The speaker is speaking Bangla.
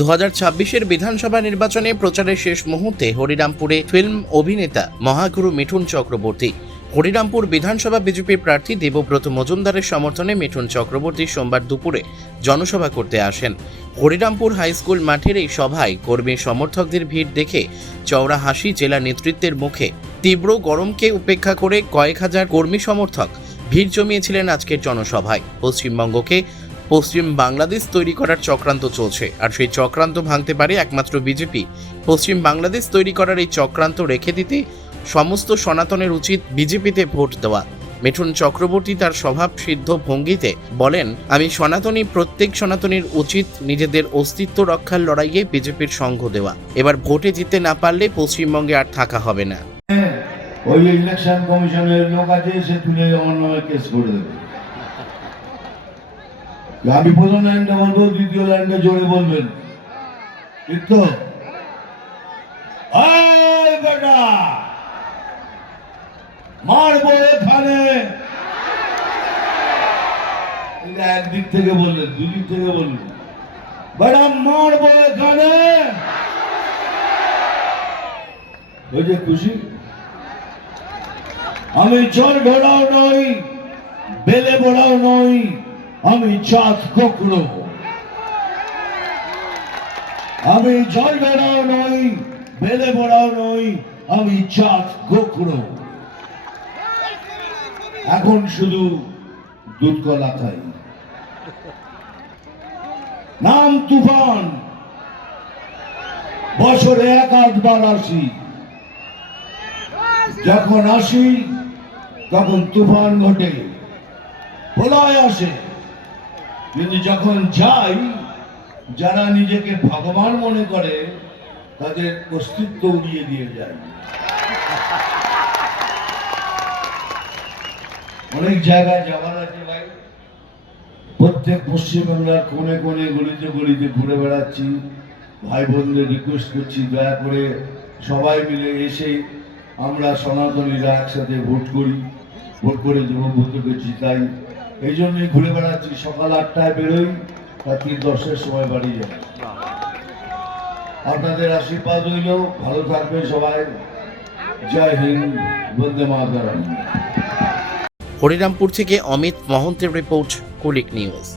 2026-এর বিধানসভা নির্বাচনে প্রচারের শেষ মুহূর্তে হরিরামপুরে ফিল্ম অভিনেতা মহাগুরু মিঠুন চক্রবর্তী। হরিরামপুর বিধানসভা বিজেপির প্রার্থী দেবব্রত মজুমদারের সমর্থনে মিঠুন চক্রবর্তী সোমবার দুপুরে জনসভা করতে আসেন। হরিরামপুর হাইস্কুল মাঠের এই সভায় কর্মী সমর্থকদের ভিড় দেখে চওড়া হাসি জেলা নেতৃত্বের মুখে। তীব্র গরমকে উপেক্ষা করে কয়েক হাজার কর্মী সমর্থক ভিড় জমিয়েছিলেন আজকের জনসভায়। পশ্চিম বাংলাদেশ তৈরি করার চক্রান্ত চলছে, আর সেই চক্রান্ত ভাঙতে পারে একমাত্র বিজেপি। পশ্চিম বাংলাদেশ তৈরি করার এই চক্রান্ত রেখে দিতে সমস্ত সনাতনের উচিত বিজেপিতে ভোট দেওয়া। মিঠুন চক্রবর্তী তার স্বভাব সিদ্ধ ভঙ্গিতে বলেন, আমি সনাতনী, প্রত্যেক সনাতনীর উচিত নিজেদের অস্তিত্ব রক্ষার লড়াইয়ে বিজেপির সঙ্গ দেওয়া। এবার ভোটে জিততে না পারলে পশ্চিমবঙ্গে আর থাকা হবে না। ওই ইলেকশন কমিশনের লোক আছে, সে তুলে আমার নামে কেস করে দেবে। আমি প্রথম লাইনটা বলবো, দ্বিতীয় লাইনটা জোরে বলবেন, ঠিক তো? বেটা মারবো এখানে, এটা একদিক থেকে বললেন, দুদিক থেকে বললেন, বেটা মারবো এখানে। ওই যে খুশি, আমি জল ঢোড়াও নই, বেলে বড়াও নই, আমি চাঁদ কোকড়ো। আমি জল ঢোড়াও নই, বেলে বড়াও নই, আমি চাঁদ কোকড়ো। এখন শুধু দুধ কলা খাই। নাম তুফান, বছরে এক আধবার আসি। যখন আসি তখন তুফান ঘটে, প্রলয় আসে। কিন্তু যখন যাই, যারা নিজেকে ভগবান মনে করে তাদের অস্তিত্ব উড়িয়ে দিয়ে যায়। অনেক জায়গায় যাওয়ার আছে ভাই, প্রত্যেক পশ্চিমবাংলার কোণে কোণে গলিতে গলিতে ঘুরে বেড়াচ্ছি। ভাই বোনদের রিকোয়েস্ট করছি, দয়া করে সবাই মিলে এসে আমরা সনাতনীরা একসাথে ভোট করি, ভোট করে দেবব্রতকে জিতাই। এই জন্যই ঘুরে বেড়াচ্ছি। সকাল 8টায় বেরোই, রাত্রি 10টার সময় বাড়ি যাই। আপনাদের আশীর্বাদ হইল, ভালো থাকবেন সবাই। জয় হিন্দ, বন্দে মাতরম। হরিরামপুর থেকে অমিত মহন্তের রিপোর্ট, কুলিক নিউজ।